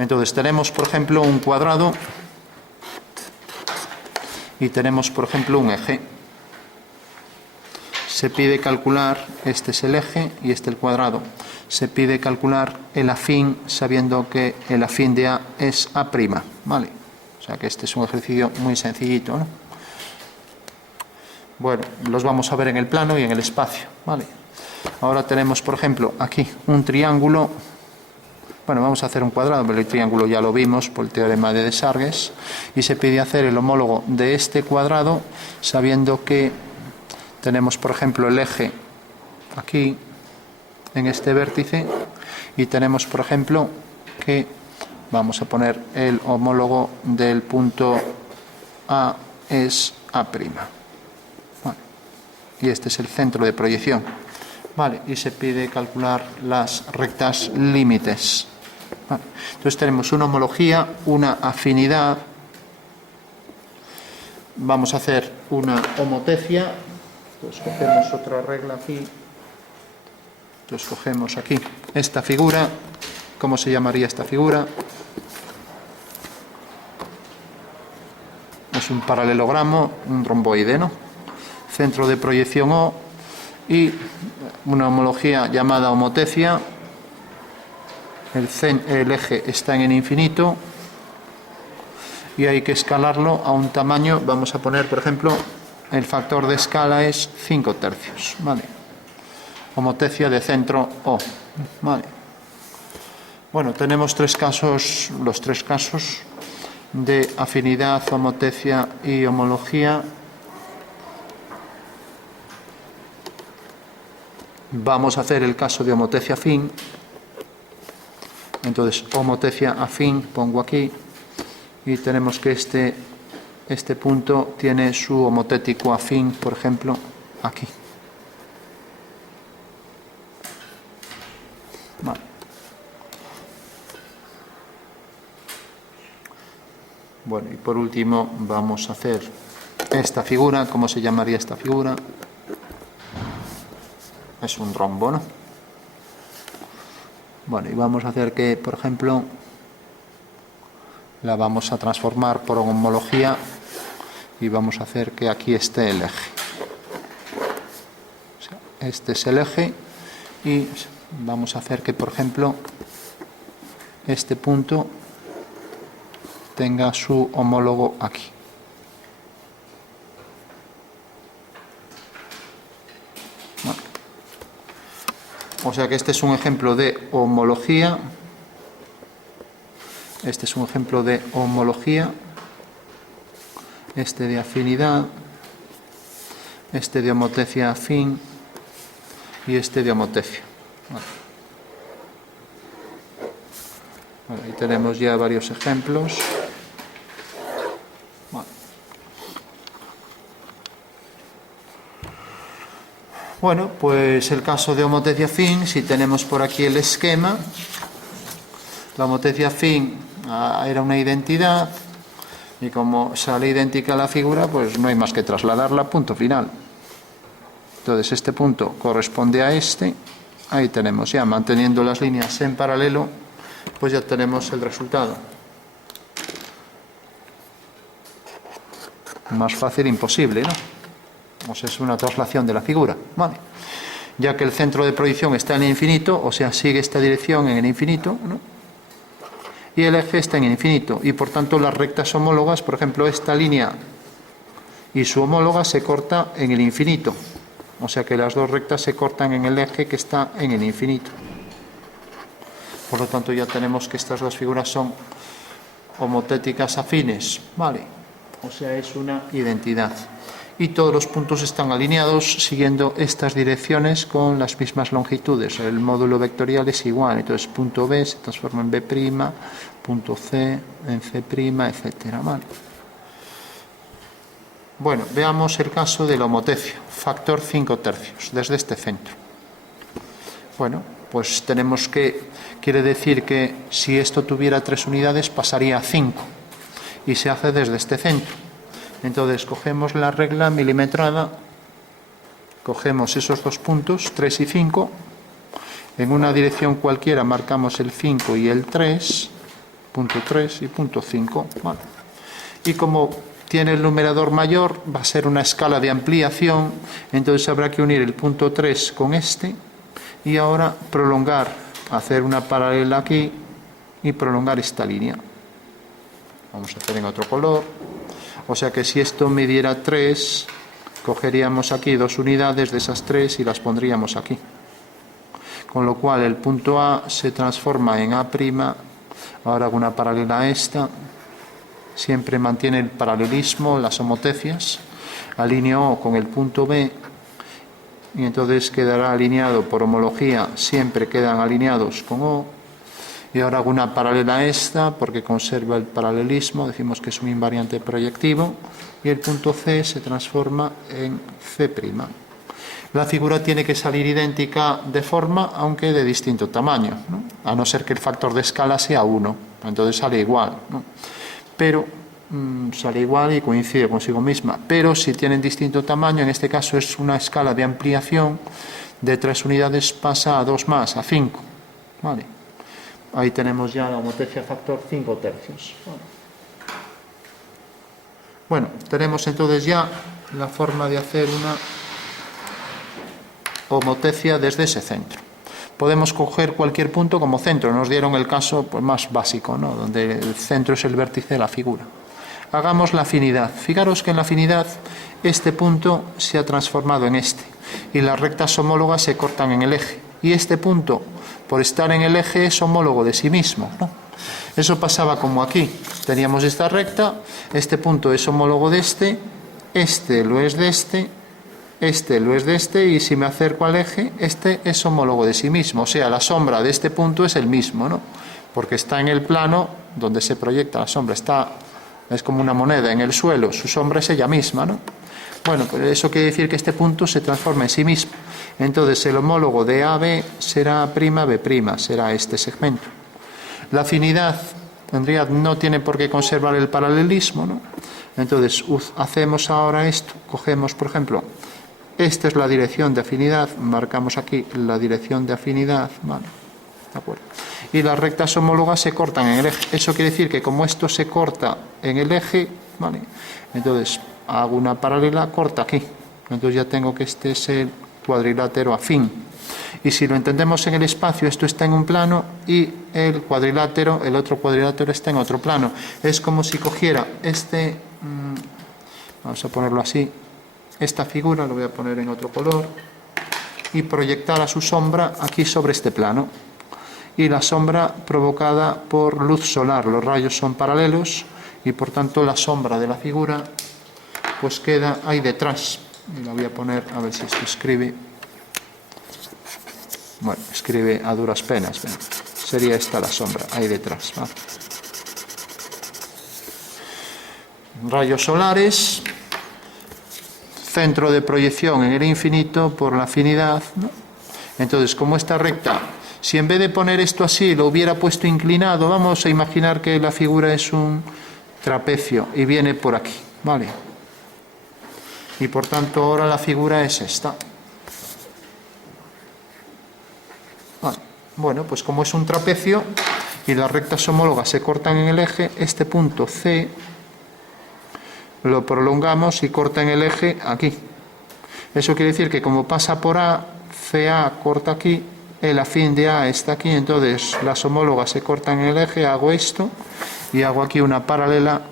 Entonces tenemos, por ejemplo, un cuadrado y tenemos, por ejemplo, un eje. Se pide calcular, este es el eje y este el cuadrado. Se pide calcular el afín sabiendo que el afín de A es A', ¿vale? O sea que este es un ejercicio muy sencillito, ¿no? Bueno, los vamos a ver en el plano y en el espacio, ¿vale? Ahora tenemos, por ejemplo, aquí un triángulo. Bueno, vamos a hacer un cuadrado, pero el triángulo ya lo vimos por el teorema de Desargues. Y se pide hacer el homólogo de este cuadrado sabiendo que tenemos, por ejemplo, el eje aquí, en este vértice, y tenemos, por ejemplo, que vamos a poner el homólogo del punto A es A'. Vale. Y este es el centro de proyección. Vale, y se pide calcular las rectas límites. Vale. Entonces tenemos una homología, una afinidad. Vamos a hacer una homotecia. Entonces cogemos otra regla aquí. Entonces cogemos aquí esta figura. ¿Cómo se llamaría esta figura? Es un paralelogramo, un romboide, ¿no? Centro de proyección O y una homología llamada homotecia. El eje está en el infinito y hay que escalarlo a un tamaño. Vamos a poner, por ejemplo, el factor de escala es 5/3, ¿vale? Homotecia de centro O, ¿vale? Bueno, tenemos los tres casos de afinidad, homotecia y homología. Vamos a hacer el caso de homotecia afín. Entonces, homotecia afín, pongo aquí, y tenemos que este punto tiene su homotético afín, por ejemplo, aquí. Vale. Bueno, y por último vamos a hacer esta figura. ¿Cómo se llamaría esta figura? Es un rombo, ¿no? Bueno, y vamos a hacer que, por ejemplo, la vamos a transformar por homología y vamos a hacer que aquí esté el eje. O sea, este es el eje y vamos a hacer que, por ejemplo, este punto tenga su homólogo aquí. Bueno. O sea que este es un ejemplo de homología. Este es un ejemplo de homología. Este de afinidad. Este de homotecia afín. Y este de homotecia. Vale. Bueno, ahí tenemos ya varios ejemplos. Vale. Bueno, pues el caso de homotecia afín, si tenemos por aquí el esquema, la homotecia afín era una identidad y como sale idéntica a la figura, pues no hay más que trasladarla, punto final. Entonces este punto corresponde a este, ahí tenemos ya, manteniendo las líneas en paralelo, pues ya tenemos el resultado. Más fácil imposible, ¿no? O sea, es una traslación de la figura, ¿vale? Ya que el centro de proyección está en el infinito, o sea, sigue esta dirección en el infinito, ¿no? Y el eje está en el infinito, y por tanto las rectas homólogas, por ejemplo, esta línea y su homóloga se corta en el infinito, o sea que las dos rectas se cortan en el eje que está en el infinito. Por lo tanto, ya tenemos que estas dos figuras son homotéticas afines, ¿vale? O sea, es una identidad. Y todos los puntos están alineados siguiendo estas direcciones con las mismas longitudes. El módulo vectorial es igual, entonces punto B se transforma en B', punto C en C', etcétera. ¿Vale? Bueno, veamos el caso de la homotecia, factor 5/3, desde este centro. Bueno, pues tenemos que, quiere decir que si esto tuviera 3 unidades pasaría a 5 y se hace desde este centro. Entonces cogemos la regla milimetrada, cogemos esos dos puntos, 3 y 5, en una dirección cualquiera marcamos el 5 y el 3, punto 3 y punto 5. ¿Vale? Y como tiene el numerador mayor, va a ser una escala de ampliación, entonces habrá que unir el punto 3 con este y ahora prolongar, hacer una paralela aquí y prolongar esta línea. Vamos a hacer en otro color. O sea que si esto midiera 3, cogeríamos aquí 2 unidades de esas 3 y las pondríamos aquí. Con lo cual el punto A se transforma en A'. Ahora hago una paralela a esta. Siempre mantiene el paralelismo, las homotecias. Alineo O con el punto B. Y entonces quedará alineado por homología. Siempre quedan alineados con O. Y ahora hago una paralela a esta porque conserva el paralelismo, decimos que es un invariante proyectivo, y el punto C se transforma en C'. La figura tiene que salir idéntica de forma, aunque de distinto tamaño, ¿no? A no ser que el factor de escala sea 1, entonces sale igual, ¿no? Pero sale igual y coincide consigo misma. Pero si tienen distinto tamaño, en este caso es una escala de ampliación, de 3 unidades pasa a 2 más, a 5, ¿vale? Ahí tenemos ya la homotecia factor 5 tercios. Bueno, tenemos entonces ya la forma de hacer una homotecia desde ese centro. Podemos coger cualquier punto como centro. Nos dieron el caso pues, más básico, ¿no? Donde el centro es el vértice de la figura. Hagamos la afinidad. Fijaros que en la afinidad este punto se ha transformado en este y las rectas homólogas se cortan en el eje. Y este punto, por estar en el eje, es homólogo de sí mismo, ¿no? Eso pasaba como aquí. Teníamos esta recta, este punto es homólogo de este lo es de este lo es de este, y si me acerco al eje, este es homólogo de sí mismo. O sea, la sombra de este punto es el mismo, ¿no? Porque está en el plano donde se proyecta la sombra. Es como una moneda en el suelo, su sombra es ella misma, ¿no? Bueno, pues eso quiere decir que este punto se transforma en sí mismo. Entonces el homólogo de AB será A'B', será este segmento. La afinidad no tiene por qué conservar el paralelismo, ¿no? Entonces hacemos ahora esto, cogemos por ejemplo, esta es la dirección de afinidad, marcamos aquí la dirección de afinidad, ¿vale? ¿De acuerdo? Y las rectas homólogas se cortan en el eje. Eso quiere decir que como esto se corta en el eje, ¿vale? Entonces hago una paralela, corta aquí. Entonces ya tengo que este es el cuadrilátero afín. Y si lo entendemos en el espacio, esto está en un plano y el otro cuadrilátero está en otro plano. Es como si cogiera vamos a ponerlo así, esta figura, lo voy a poner en otro color, y proyectara su sombra aquí sobre este plano. Y la sombra provocada por luz solar, los rayos son paralelos y por tanto la sombra de la figura pues queda ahí detrás. Y la voy a poner, a ver si esto escribe. Bueno, escribe a duras penas. ¿Ven? Sería esta la sombra, ahí detrás. ¿Va? Rayos solares, centro de proyección en el infinito por la afinidad, ¿no? Entonces, como esta recta, si en vez de poner esto así lo hubiera puesto inclinado, vamos a imaginar que la figura es un trapecio y viene por aquí, ¿vale? Y por tanto ahora la figura es esta. Vale. Bueno, pues como es un trapecio y las rectas homólogas se cortan en el eje, este punto C lo prolongamos y corta en el eje aquí. Eso quiere decir que como pasa por A, CA corta aquí, el afín de A está aquí, entonces las homólogas se cortan en el eje, hago esto y hago aquí una paralela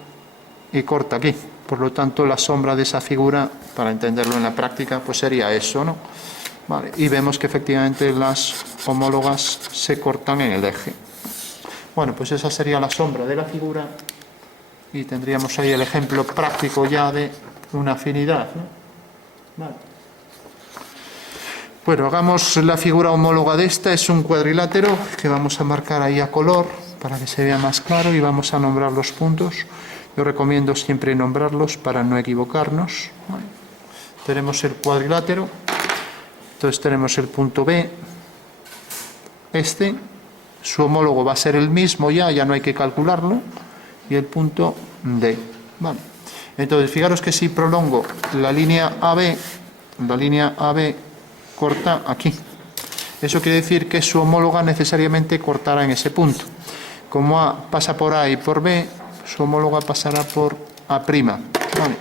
y corta aquí. Por lo tanto, la sombra de esa figura, para entenderlo en la práctica, pues sería eso, ¿no? Vale. Y vemos que efectivamente las homólogas se cortan en el eje. Bueno, pues esa sería la sombra de la figura y tendríamos ahí el ejemplo práctico ya de una afinidad, ¿no? Vale. Bueno, hagamos la figura homóloga de esta, es un cuadrilátero que vamos a marcar ahí a color para que se vea más claro y vamos a nombrar los puntos. Yo recomiendo siempre nombrarlos para no equivocarnos. Vale. Tenemos el cuadrilátero, entonces tenemos el punto B, su homólogo va a ser el mismo ya no hay que calcularlo, y el punto D. Vale. Entonces, fijaros que si prolongo la línea AB corta aquí. Eso quiere decir que su homóloga necesariamente cortará en ese punto. Como A pasa por A y por B, su homóloga pasará por A'. ¿Vale?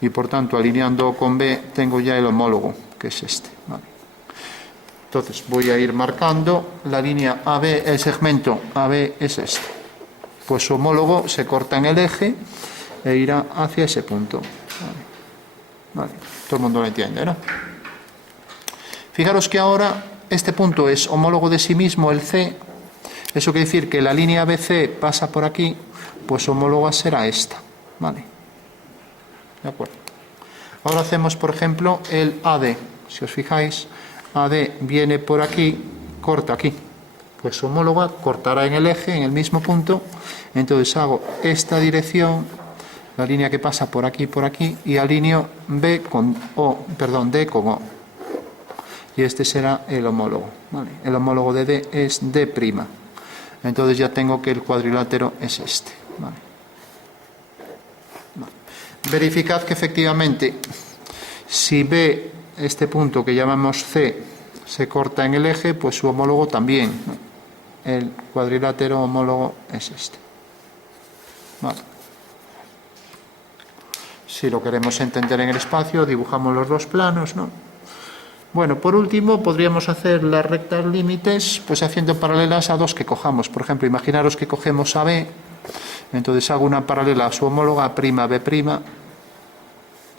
Y por tanto, alineando con B, tengo ya el homólogo, que es este. ¿Vale? Entonces, voy a ir marcando la línea AB, el segmento AB es este. Pues su homólogo se corta en el eje e irá hacia ese punto. Vale. Todo el mundo lo entiende, ¿no? Fijaros que ahora este punto es homólogo de sí mismo, el C. Eso quiere decir que la línea BC pasa por aquí, pues su homóloga será esta. ¿Vale? ¿De acuerdo? Ahora hacemos, por ejemplo, el AD. Si os fijáis, AD viene por aquí, corta aquí. Pues su homóloga cortará en el eje, en el mismo punto. Entonces hago esta dirección, la línea que pasa por aquí, y alineo B con O, perdón, D con O. Y este será el homólogo. ¿Vale? El homólogo de D es D'. Entonces ya tengo que el cuadrilátero es este. ¿Vale? Vale. Verificad que efectivamente, si B, este punto que llamamos C, se corta en el eje, pues su homólogo también. ¿No? El cuadrilátero homólogo es este. Vale. Si lo queremos entender en el espacio, dibujamos los dos planos, ¿no? Bueno, por último, podríamos hacer las rectas límites, pues haciendo paralelas a dos que cojamos. Por ejemplo, imaginaros que cogemos a B, entonces hago una paralela a su homóloga B'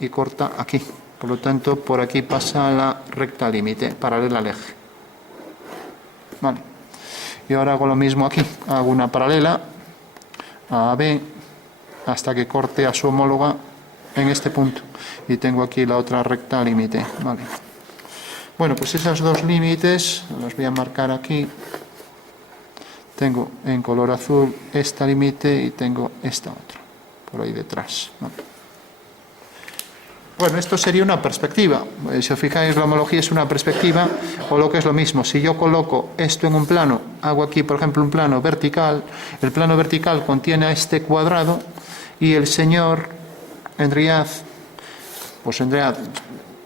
y corta aquí. Por lo tanto, por aquí pasa la recta límite, paralela al eje. Vale. Y ahora hago lo mismo aquí. Hago una paralela a B hasta que corte a su homóloga en este punto. Y tengo aquí la otra recta límite. Vale. Bueno, pues esos dos límites los voy a marcar aquí. Tengo en color azul esta límite y tengo esta otra, por ahí detrás. ¿Vale? Bueno, esto sería una perspectiva. Si os fijáis, la homología es una perspectiva, o lo que es lo mismo. Si yo coloco esto en un plano, hago aquí, por ejemplo, un plano vertical, el plano vertical contiene a este cuadrado y el señor Endriad, pues Endriad,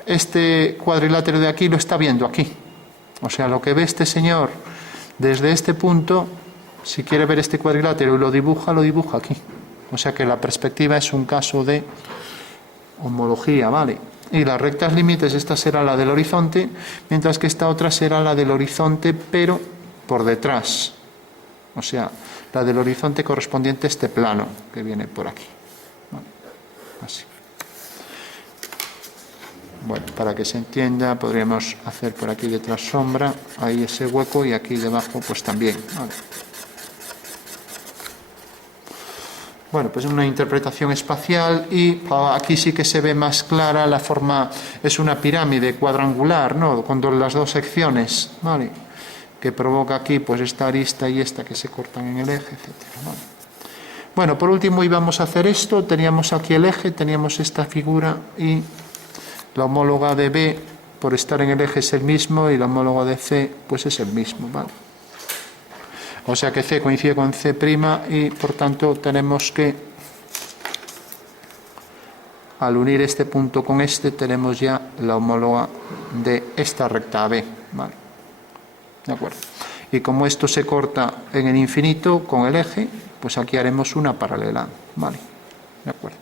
este cuadrilátero de aquí lo está viendo aquí. O sea, lo que ve este señor desde este punto, si quiere ver este cuadrilátero y lo dibuja aquí. O sea que la perspectiva es un caso de homología, ¿vale? Y las rectas límites, esta será la del horizonte, mientras que esta otra será la del horizonte, pero por detrás. O sea, la del horizonte correspondiente a este plano que viene por aquí. ¿Vale? Así. Bueno, para que se entienda, podríamos hacer por aquí detrás sombra, ahí ese hueco, y aquí debajo pues también. ¿Vale? Bueno, pues una interpretación espacial, y aquí sí que se ve más clara la forma, es una pirámide cuadrangular, ¿no? Con las dos secciones, ¿vale? Que provoca aquí pues esta arista y esta que se cortan en el eje, etcétera, ¿vale? Bueno, por último íbamos a hacer esto, teníamos aquí el eje, teníamos esta figura, y la homóloga de B, por estar en el eje, es el mismo, y la homóloga de C, pues es el mismo, ¿vale? O sea que C coincide con C', y por tanto tenemos que, al unir este punto con este, tenemos ya la homóloga de esta recta AB, ¿vale? ¿De acuerdo? Y como esto se corta en el infinito con el eje, pues aquí haremos una paralela, ¿vale? ¿De acuerdo?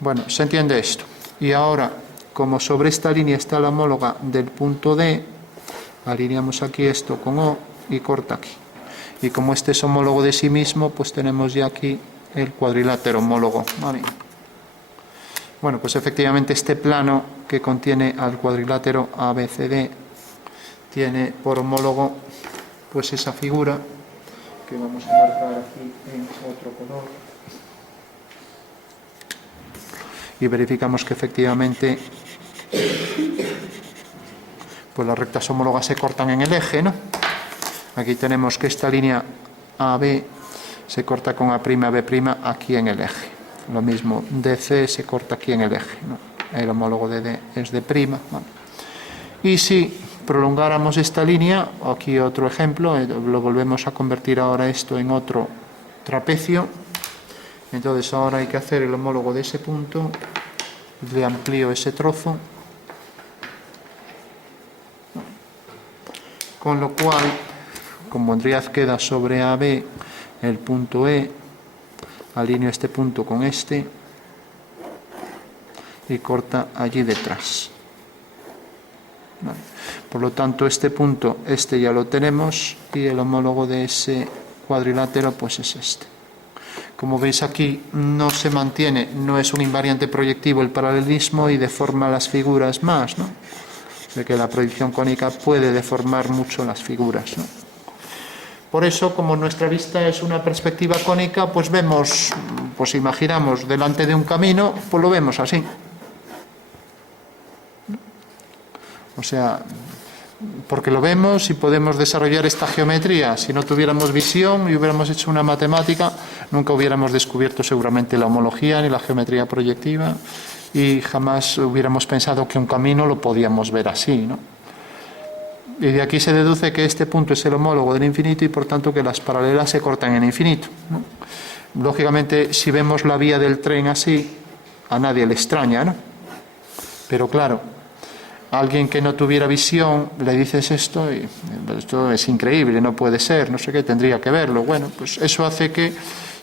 Bueno, se entiende esto. Y ahora, como sobre esta línea está la homóloga del punto D, alineamos aquí esto con O y corta aquí. Y como este es homólogo de sí mismo, pues tenemos ya aquí el cuadrilátero homólogo, ¿vale? Bueno, pues efectivamente este plano que contiene al cuadrilátero ABCD tiene por homólogo pues esa figura que vamos a marcar aquí en otro color. Y verificamos que efectivamente pues las rectas homólogas se cortan en el eje, ¿no? Aquí tenemos que esta línea AB se corta con A'B' aquí en el eje. Lo mismo, DC se corta aquí en el eje, ¿no? El homólogo de D es D', ¿vale? Y si prolongáramos esta línea, aquí otro ejemplo, lo volvemos a convertir ahora esto en otro trapecio. Entonces ahora hay que hacer el homólogo de ese punto, le amplío ese trozo, Con lo cual, como en realidad queda sobre AB el punto E, alineo este punto con este y corta allí detrás. Vale. Por lo tanto, este punto, este ya lo tenemos, y el homólogo de ese cuadrilátero pues es este. Como veis aquí, no se mantiene, no es un invariante proyectivo el paralelismo y deforma las figuras más, ¿no? De que la proyección cónica puede deformar mucho las figuras, ¿no? Por eso, como nuestra vista es una perspectiva cónica, pues vemos, pues imaginamos delante de un camino, pues lo vemos así. O sea, porque lo vemos y podemos desarrollar esta geometría. Si no tuviéramos visión y hubiéramos hecho una matemática, nunca hubiéramos descubierto seguramente la homología ni la geometría proyectiva y jamás hubiéramos pensado que un camino lo podíamos ver así, ¿no? Y de aquí se deduce que este punto es el homólogo del infinito y por tanto que las paralelas se cortan en infinito, ¿no? Lógicamente, si vemos la vía del tren así, a nadie le extraña, ¿no? Pero claro, a alguien que no tuviera visión le dices esto y esto es increíble, no puede ser, no sé qué, tendría que verlo. Bueno, pues eso hace que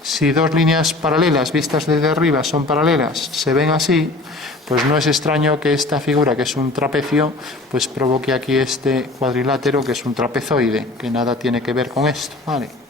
si dos líneas paralelas vistas desde arriba son paralelas, se ven así, pues no es extraño que esta figura, que es un trapecio, pues provoque aquí este cuadrilátero que es un trapezoide, que nada tiene que ver con esto, ¿vale?